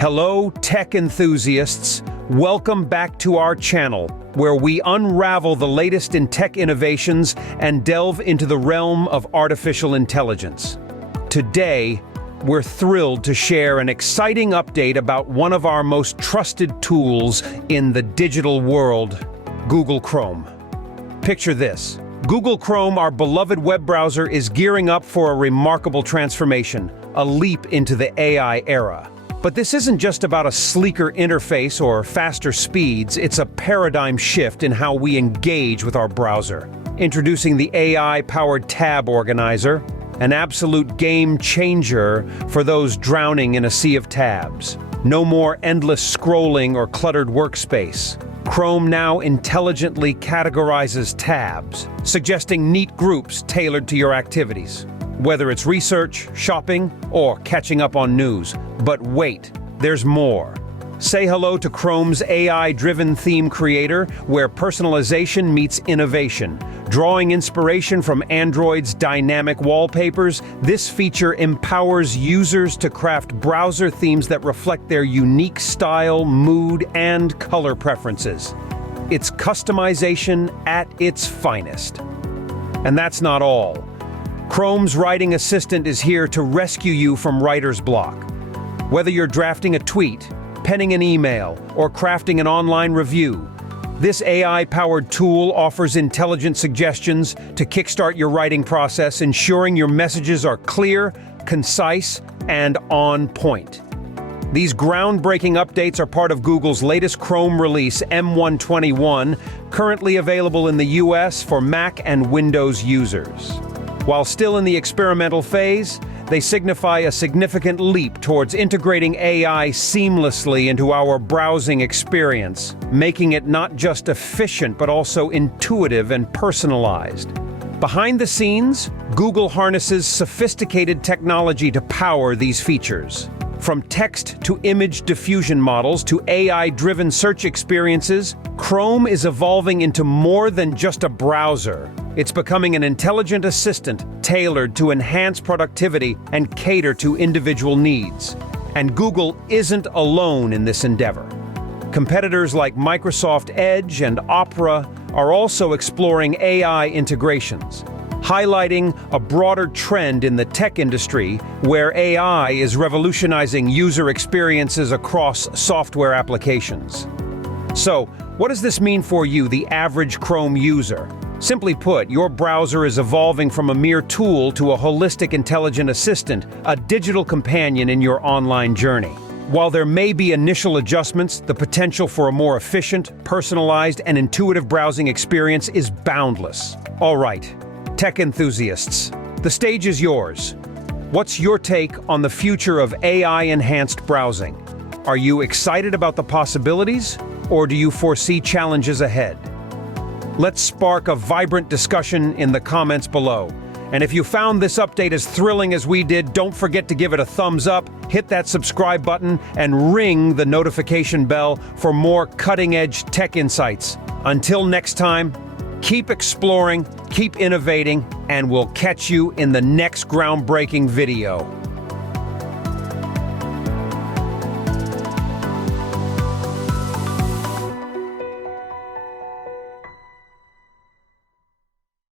Hello, tech enthusiasts. Welcome back to our channel, where we unravel the latest in tech innovations and delve into the realm of artificial intelligence. Today, we're thrilled to share an exciting update about one of our most trusted tools in the digital world, Google Chrome. Picture this. Google Chrome, our beloved web browser, is gearing up for a remarkable transformation, a leap into the AI era. But this isn't just about a sleeker interface or faster speeds, it's a paradigm shift in how we engage with our browser. Introducing the AI-powered tab organizer, an absolute game changer for those drowning in a sea of tabs. No more endless scrolling or cluttered workspace. Chrome now intelligently categorizes tabs, suggesting neat groups tailored to your activities. Whether it's research, shopping, or catching up on news. But wait, there's more. Say hello to Chrome's AI-driven theme creator, where personalization meets innovation. Drawing inspiration from Android's dynamic wallpapers, this feature empowers users to craft browser themes that reflect their unique style, mood, and color preferences. It's customization at its finest. And that's not all. Chrome's writing assistant is here to rescue you from writer's block. Whether you're drafting a tweet, penning an email, or crafting an online review, this AI-powered tool offers intelligent suggestions to kickstart your writing process, ensuring your messages are clear, concise, and on point. These groundbreaking updates are part of Google's latest Chrome release, M121, currently available in the US for Mac and Windows users. While still in the experimental phase, they signify a significant leap towards integrating AI seamlessly into our browsing experience, making it not just efficient but also intuitive and personalized. Behind the scenes, Google harnesses sophisticated technology to power these features. From text to image diffusion models to AI-driven search experiences, Chrome is evolving into more than just a browser. It's becoming an intelligent assistant tailored to enhance productivity and cater to individual needs. And Google isn't alone in this endeavor. Competitors like Microsoft Edge and Opera are also exploring AI integrations, highlighting a broader trend in the tech industry where AI is revolutionizing user experiences across software applications. So, what does this mean for you, the average Chrome user? Simply put, your browser is evolving from a mere tool to a holistic intelligent assistant, a digital companion in your online journey. While there may be initial adjustments, the potential for a more efficient, personalized, and intuitive browsing experience is boundless. All right, tech enthusiasts, the stage is yours. What's your take on the future of AI-enhanced browsing? Are you excited about the possibilities, or do you foresee challenges ahead? Let's spark a vibrant discussion in the comments below. And if you found this update as thrilling as we did, don't forget to give it a thumbs up, hit that subscribe button, and ring the notification bell for more cutting-edge tech insights. Until next time, keep exploring, keep innovating, and we'll catch you in the next groundbreaking video.